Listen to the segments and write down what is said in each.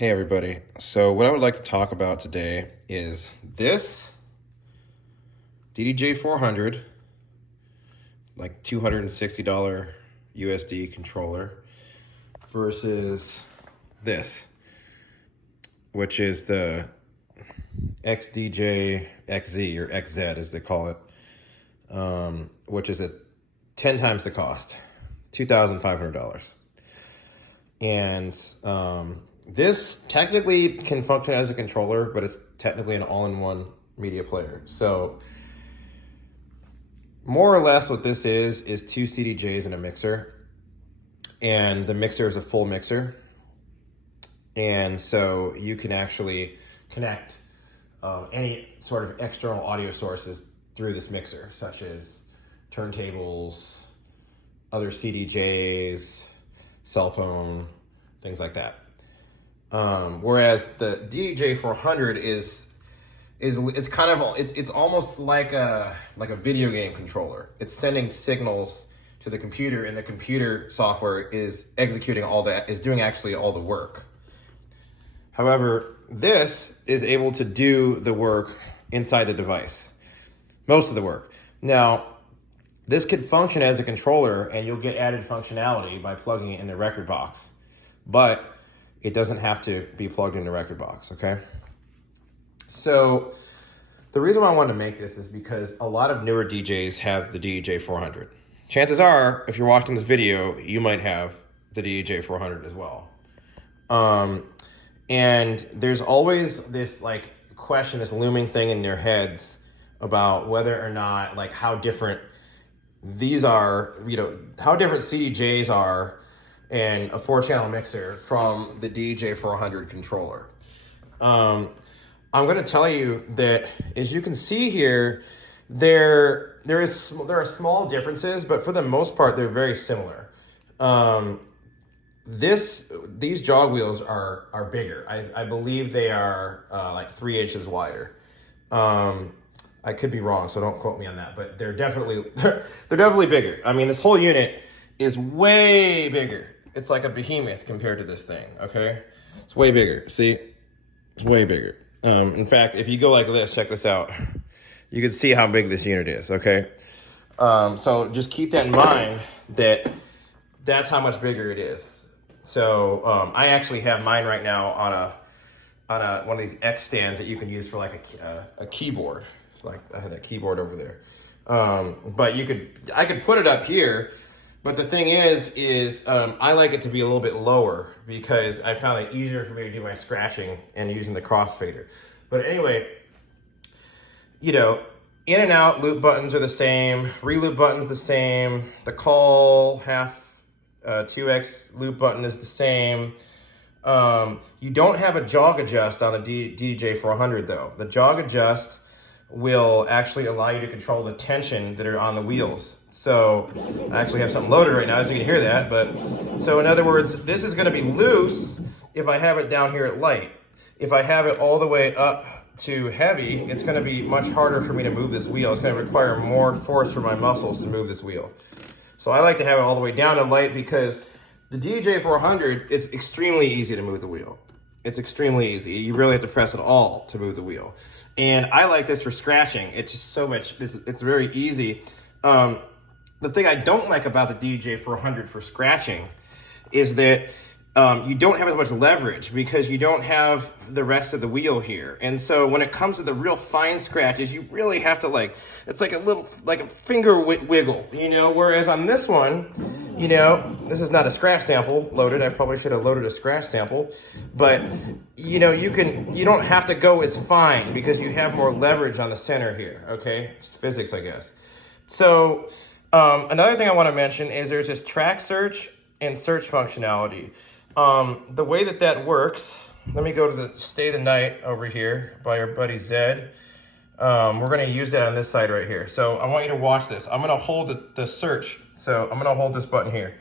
Hey everybody, so what I would like to talk about today is this DDJ-400, like $260 USD controller versus this, which is the XDJ-XZ or XZ as they call it, which is at 10 times the cost, $2,500. And this technically can function as a controller, but it's technically an all-in-one media player. So more or less what this is two CDJs and a mixer. And the mixer is a full mixer. And so you can actually connect any sort of external audio sources through this mixer, such as turntables, other CDJs, cell phone, things like that. Whereas the DDJ-400 it's almost like a video game controller. It's sending signals to the computer, and the computer software is executing all that, is doing actually all the work. However, this is able to do the work inside the device, most of the work. Now, this could function as a controller, and you'll get added functionality by plugging it in the record box, but it doesn't have to be plugged into record box, okay? So the reason why I wanted to make this is because a lot of newer DJs have the DDJ-400. Chances are, if you're watching this video, you might have the DDJ-400 as well. And there's always this like question, this looming thing in their heads about whether or not, like how different these are, how different CDJs are and a 4-channel mixer from the DDJ-400 controller. I'm going to tell you that, as you can see here, there are small differences, but for the most part, they're very similar. These jog wheels are bigger. I believe they are like 3 inches wider. I could be wrong, so don't quote me on that, but they're definitely bigger. I mean, this whole unit is way bigger. It's like a behemoth compared to this thing, okay? It's way bigger, see? It's way bigger. In fact, if you go like this, check this out. You can see how big this unit is, okay? So just keep that in mind, that's how much bigger it is. So I actually have mine right now on one of these X stands that you can use for like a keyboard. It's like I have that keyboard over there. But I could put it up here. But the thing is I like it to be a little bit lower because I found it easier for me to do my scratching and using the crossfader. But anyway, in and out loop buttons are the same, reloop button's the same, the call half 2x loop button is the same. You don't have a jog adjust on the DDJ-400 though. The jog adjust will actually allow you to control the tension that are on the wheels. So I actually have something loaded right now, so you can hear that. But so in other words, this is going to be loose if I have it down here at light. If I have it all the way up to heavy, it's going to be much harder for me to move this wheel. It's going to require more force from my muscles to move this wheel. So I like to have it all the way down to light because the DDJ-400 is extremely easy to move the wheel. It's extremely easy. You really have to press it all to move the wheel. And I like this for scratching. It's just so much, it's very easy. The thing I don't like about the DDJ-400 for scratching is that you don't have as much leverage because you don't have the rest of the wheel here. And so when it comes to the real fine scratches, you really have to it's like a finger wiggle, whereas on this one, this is not a scratch sample loaded. I probably should have loaded a scratch sample, but you don't have to go as fine because you have more leverage on the center here. Okay. It's physics, I guess. So, another thing I want to mention is there's this track search and search functionality. The way that works, let me go to the Stay the Night over here by our buddy Zed. We're going to use that on this side right here. So I want you to watch this. I'm going to hold the search. So I'm going to hold this button here.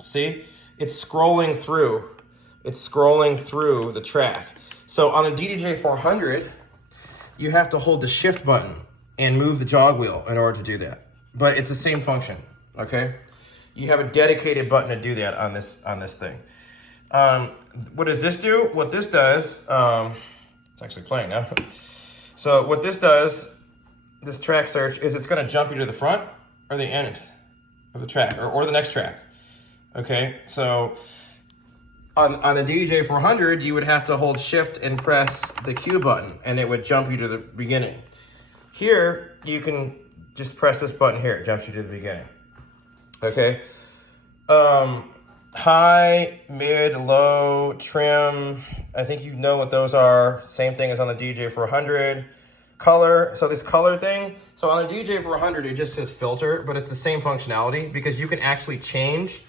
See? It's scrolling through. It's scrolling through the track. So on the DDJ-400, you have to hold the shift button and move the jog wheel in order to do that. But it's the same function, okay? You have a dedicated button to do that on this thing. What does this do? What this does, it's actually playing now. So what this does, this track search, is it's gonna jump you to the front or the end of the track, or the next track. Okay, so on the DDJ-400, you would have to hold shift and press the Q button, and it would jump you to the beginning. Here, you can just press this button here, it jumps you to the beginning. Okay, high, mid, low, trim, I think you know what those are. Same thing as on the DDJ-400. Color, so this color thing, so on a DDJ-400 it just says filter, but it's the same functionality because you can actually change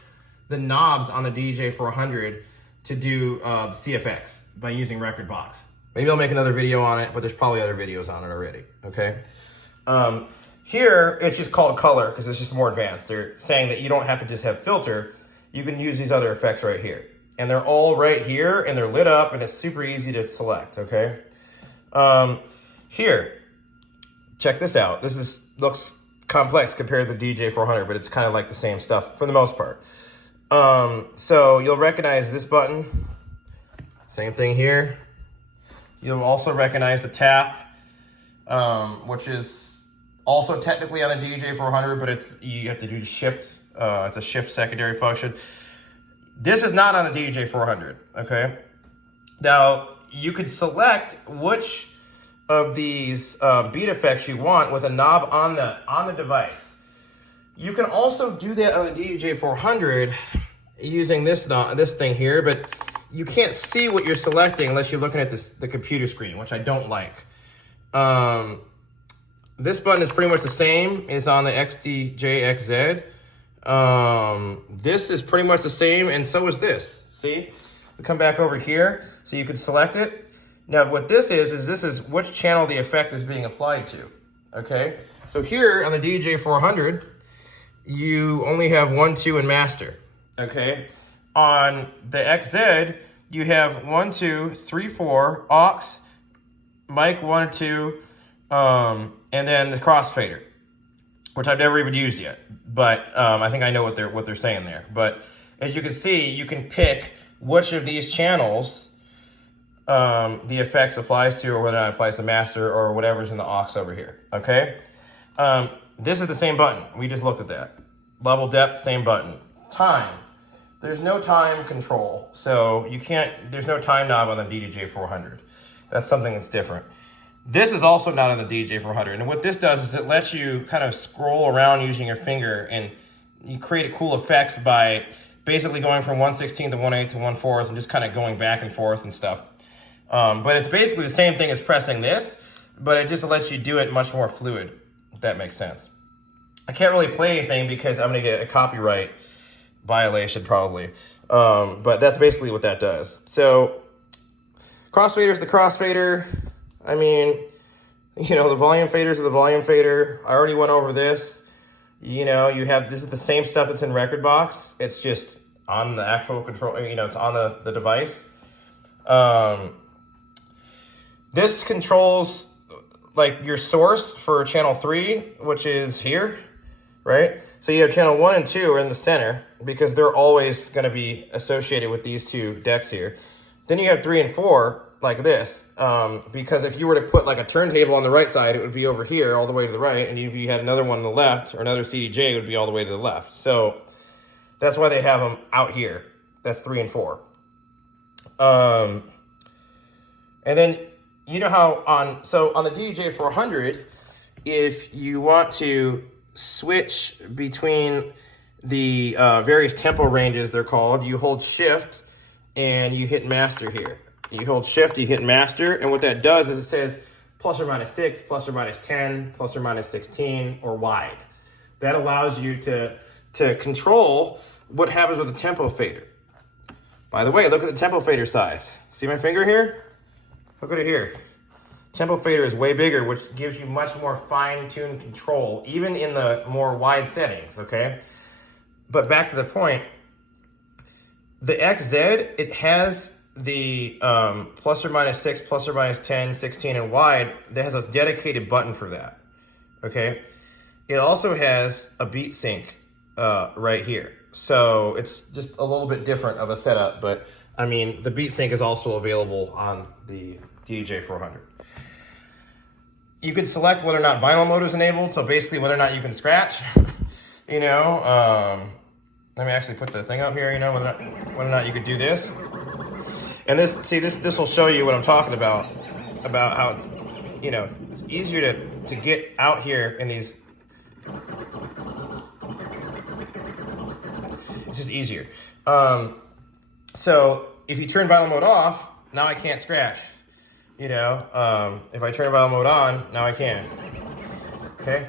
the knobs on the DDJ-400 to do the CFX by using Rekordbox. Maybe I'll make another video on it, but there's probably other videos on it already, okay? Here, it's just called color because it's just more advanced. They're saying that you don't have to just have filter, you can use these other effects right here. And they're all right here, and they're lit up, and it's super easy to select, okay? Here, check this out. This looks complex compared to the DDJ-400, but it's kind of like the same stuff for the most part. So you'll recognize this button. Same thing here. You'll also recognize the tap, which is also technically on a DDJ-400, but you have to do shift. It's a shift secondary function. This is not on the DDJ-400, okay? Now, you could select which of these beat effects you want with a knob on the device. You can also do that on the DDJ-400 using this thing here, but you can't see what you're selecting unless you're looking at the computer screen, which I don't like. This button is pretty much the same as on the XDJ-XZ. This is pretty much the same, and so is this. See? We come back over here, so you can select it. Now, what this is which channel the effect is being applied to, okay? So here on the DDJ-400, you only have 1, 2, and master, okay? On the XZ, you have 1, 2, 3, 4, aux, mic 1 and 2, and then the crossfader, which I've never even used yet, but I think I know what they're saying there. But as you can see, you can pick which of these channels the effects applies to, or whether or not it applies to master or whatever's in the aux over here, okay? This is the same button. We just looked at that. Level depth, same button. Time. There's no time control, so there's no time knob on the DDJ-400. That's something that's different. This is also not on the DDJ-400, and what this does is it lets you kind of scroll around using your finger, and you create cool effects by basically going from 1/16 to 1/8 to 1/4 and just kind of going back and forth and stuff. But it's basically the same thing as pressing this, but it just lets you do it much more fluid, if that makes sense. I can't really play anything because I'm gonna get a copyright violation probably. But that's basically what that does. So crossfader is the crossfader. I mean, you know, the volume faders are the volume fader. I already went over this. You know, this is the same stuff that's in Rekordbox. It's just on the actual control, you know, it's on the device. This controls like your source for channel 3, which is here, right? So you have channel 1 and 2 are in the center because they're always going to be associated with these two decks here. Then you have 3 and 4 like this, because if you were to put like a turntable on the right side, it would be over here all the way to the right, and if you had another one on the left or another CDJ, it would be all the way to the left. So that's why they have them out here. That's 3 and 4. And then you know how on the DDJ-400, if you want to switch between the various tempo ranges, they're called, you hold shift and you hit master here. You hold shift, you hit master, and what that does is it says plus or minus 6, plus or minus 10, plus or minus 16, or wide. That allows you to control what happens with the tempo fader. By the way, look at the tempo fader size. See my finger here? Look at it here. Tempo fader is way bigger, which gives you much more fine-tuned control, even in the more wide settings, okay? But back to the point, the XZ, it has the plus or minus 6, plus or minus 10, 16, and wide. That has a dedicated button for that, okay? It also has a beat sync right here. So it's just a little bit different of a setup, but I mean, the beat sync is also available on the DDJ-400. You can select whether or not vinyl mode is enabled, so basically whether or not you can scratch, you know. Let me actually put the thing up here, you know, whether or not you could do this. And this will show you what I'm talking about how it's, you know, it's easier to get out here in these. It's just easier. So if you turn vinyl mode off, now I can't scratch. You know, if I turn vinyl mode on, now I can. Okay.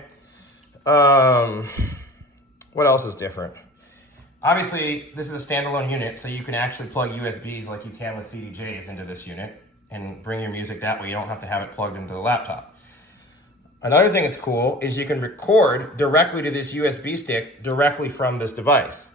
What else is different? Obviously, this is a standalone unit, so you can actually plug USBs like you can with CDJs into this unit and bring your music that way. You don't have to have it plugged into the laptop. Another thing that's cool is you can record directly to this USB stick directly from this device.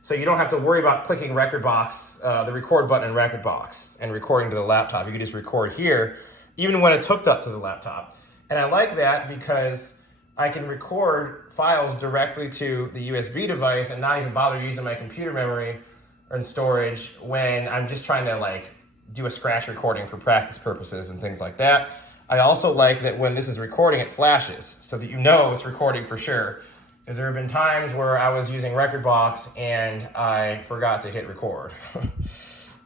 So you don't have to worry about clicking record box, the record button in record box and recording to the laptop. You can just record here, even when it's hooked up to the laptop. And I like that because I can record files directly to the USB device and not even bother using my computer memory or storage when I'm just trying to like do a scratch recording for practice purposes and things like that. I also like that when this is recording, it flashes so that you know it's recording for sure. Because there have been times where I was using rekordbox and I forgot to hit record. You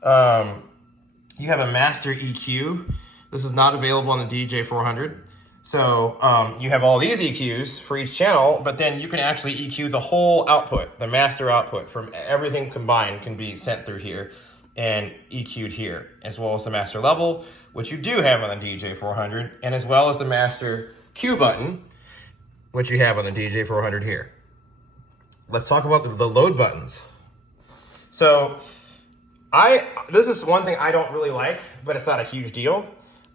have a master EQ. This is not available on the DDJ-400. So you have all these EQs for each channel, but then you can actually EQ the whole output. The master output from everything combined can be sent through here and EQ'd here, as well as the master level, which you do have on the DDJ-400, and as well as the master Q button, which you have on the DDJ-400 here. Let's talk about the load buttons. So this is one thing I don't really like, but it's not a huge deal.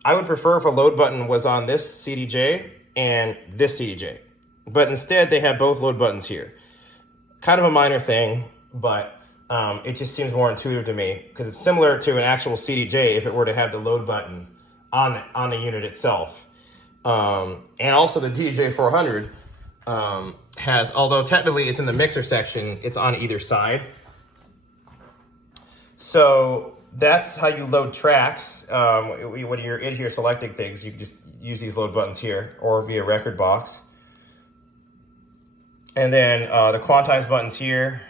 I would prefer if a load button was on this CDJ and this CDJ, but instead they have both load buttons here. Kind of a minor thing, but it just seems more intuitive to me because it's similar to an actual CDJ if it were to have the load button on the unit itself. And also the DDJ-400 has, although technically it's in the mixer section, it's on either side. So that's how you load tracks. When you're in here selecting things, you can just use these load buttons here or via rekordbox. And then the quantize buttons here.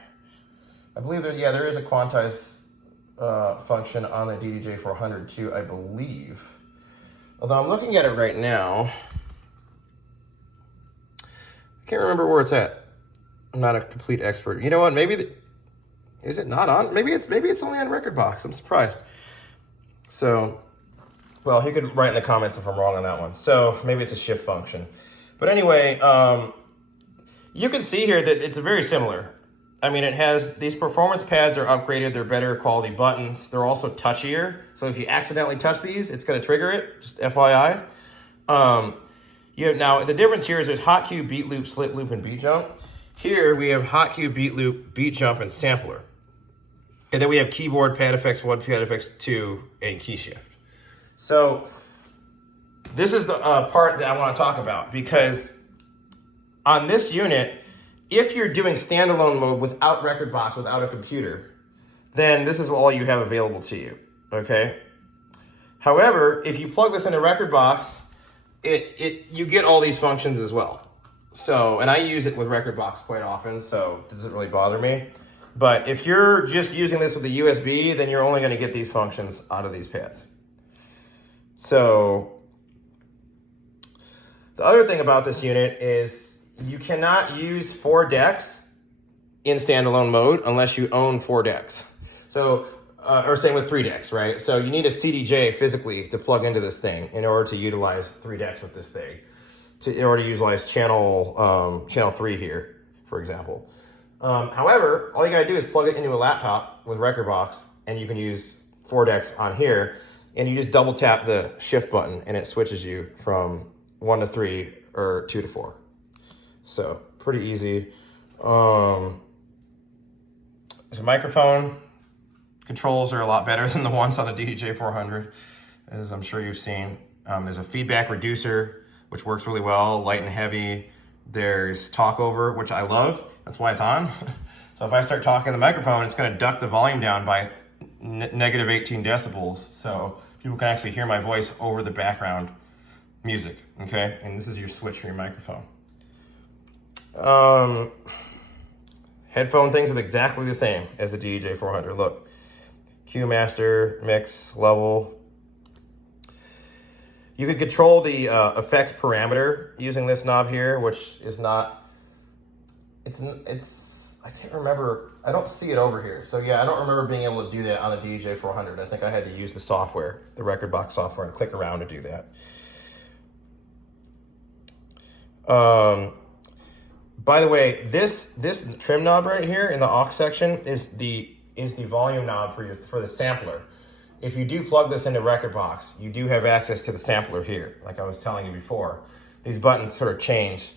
I believe there is a quantize function on the DDJ-400 too, I believe. Although I'm looking at it right now, I can't remember where it's at. I'm not a complete expert. You know what? Maybe is it not on? Maybe it's only on rekordbox. I'm surprised. So, well, you could write in the comments if I'm wrong on that one. So maybe it's a shift function. But anyway, you can see here that it's very similar. I mean, it has these performance pads are upgraded. They're better quality buttons. They're also touchier. So if you accidentally touch these, it's going to trigger it. Just FYI. Now the difference here is there's hot cue, beat loop, slit loop, and beat jump. Here we have hot cue, beat loop, beat jump, and sampler. And then we have keyboard, pad effects 1, pad effects 2, and key shift. So this is the part that I want to talk about because on this unit, if you're doing standalone mode without rekordbox, without a computer, then this is all you have available to you, okay? However, if you plug this into rekordbox, you get all these functions as well. So, and I use it with rekordbox quite often, so it doesn't really bother me. But if you're just using this with a USB, then you're only going to get these functions out of these pads. So, the other thing about this unit is you cannot use 4 decks in standalone mode unless you own 4 decks. So, or same with 3 decks, right? So you need a CDJ physically to plug into this thing in order to utilize 3 decks with this thing. In order to utilize channel 3 here, for example. However, all you gotta do is plug it into a laptop with rekordbox and you can use 4 decks on here and you just double tap the shift button and it switches you from 1 to 3 or 2 to 4. So pretty easy. There's a microphone. Controls are a lot better than the ones on the DDJ-400, as I'm sure you've seen. There's a feedback reducer, which works really well, light and heavy. There's talk over, which I love. That's why it's on. So if I start talking in the microphone, it's gonna duck the volume down by negative 18 decibels, so people can actually hear my voice over the background music, okay? And this is your switch for your microphone. Headphone things are exactly the same as the DDJ-400. Look, Q master, mix, level. You could control the effects parameter using this knob here, which is not, I can't remember, I don't see it over here. So yeah, I don't remember being able to do that on a DDJ-400. I think I had to use the software, the record box software, and click around to do that. By the way, this trim knob right here in the aux section is the volume knob for the sampler. If you do plug this into record box, you do have access to the sampler here, like I was telling you before. These buttons sort of change,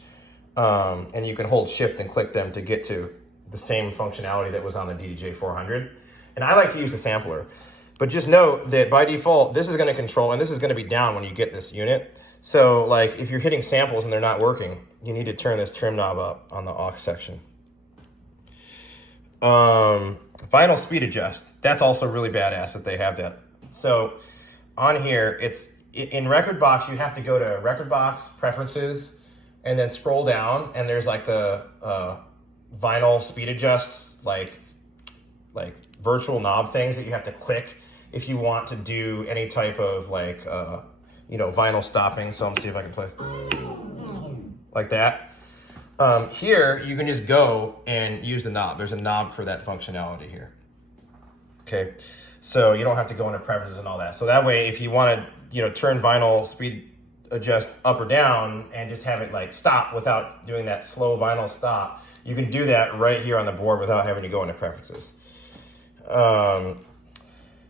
and you can hold shift and click them to get to the same functionality that was on the DDJ-400. And I like to use the sampler, but just note that by default, this is going to control, and this is going to be down when you get this unit. So like if you're hitting samples and they're not working, you need to turn this trim knob up on the aux section. Vinyl speed adjust. That's also really badass that they have that. So on here, it's in record box, you have to go to record box preferences and then scroll down, and there's like the vinyl speed adjusts, like virtual knob things that you have to click if you want to do any type of like vinyl stopping. So I'm see if I can play like that. Here you can just go and use the knob. There's a knob for that functionality here. Okay, so you don't have to go into preferences and all that. So that way, if you want to turn vinyl speed adjust up or down and just have it like stop without doing that slow vinyl stop, you can do that right here on the board without having to go into preferences.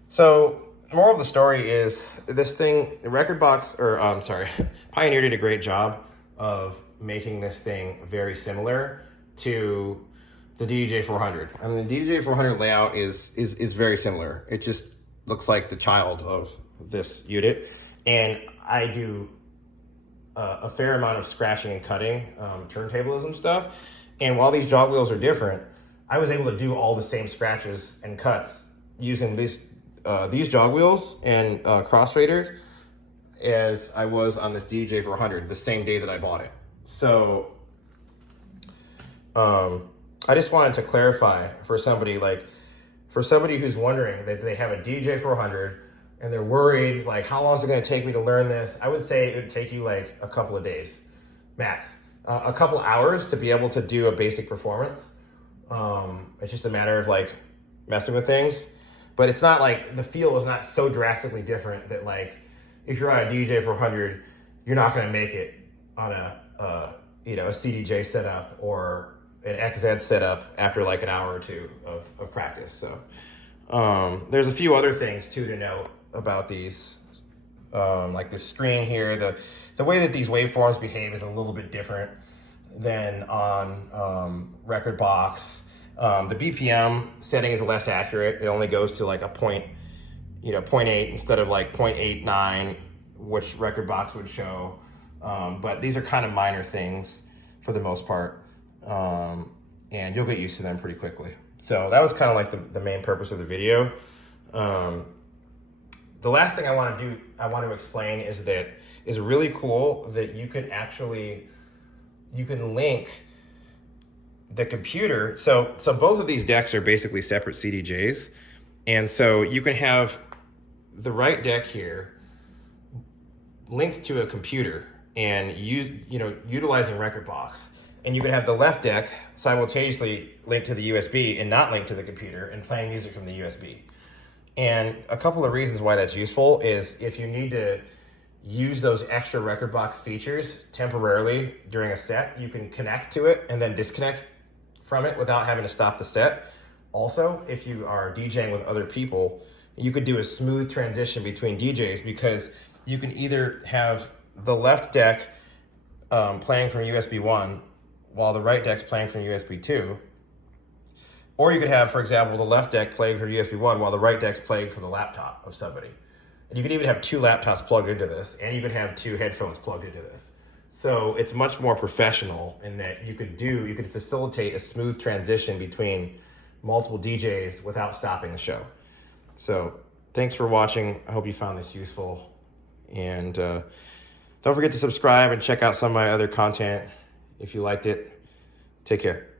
So moral of the story is this thing, the record box, Pioneer did a great job of making this thing very similar to the DDJ-400. I mean, the DDJ-400 layout is very similar. It just looks like the child of this unit. And I do a fair amount of scratching and cutting, turntablism stuff. And while these jog wheels are different, I was able to do all the same scratches and cuts using these jog wheels and crossfaders as I was on this DDJ-400 the same day that I bought it. So I just wanted to clarify for somebody who's wondering that they have a DDJ-400 and they're worried, like, how long is it going to take me to learn this? I would say it would take you like a couple of days, max. A couple hours to be able to do a basic performance. It's just a matter of like messing with things. But it's not like the feel is not so drastically different that like if you're on a DDJ-400, you're not going to make it on a CDJ setup or an XZ setup after like an hour or two of practice. So there's a few other things too to note about these. Like the screen here, the way that these waveforms behave is a little bit different than on record box. The BPM setting is less accurate. It only goes to like a 0.8 instead of like 0.89, which record box would show. But these are kind of minor things for the most part. And you'll get used to them pretty quickly. So that was kind of like the main purpose of the video. The last thing I want to explain is that it's really cool that you can link the computer. So both of these decks are basically separate CDJs. And so you can have the right deck here linked to a computer and utilizing record box. And you can have the left deck simultaneously linked to the USB and not linked to the computer and playing music from the USB. And a couple of reasons why that's useful is if you need to use those extra record box features temporarily during a set, you can connect to it and then disconnect from it without having to stop the set. Also, if you are DJing with other people, you could do a smooth transition between DJs because you can either have the left deck playing from USB 1 while the right deck's playing from USB 2. Or you could have, for example, the left deck playing from USB 1 while the right deck's playing from the laptop of somebody. And you could even have two laptops plugged into this, and you could have two headphones plugged into this. So it's much more professional in that you could facilitate a smooth transition between multiple DJs without stopping the show. So thanks for watching. I hope you found this useful. And don't forget to subscribe and check out some of my other content if you liked it. Take care.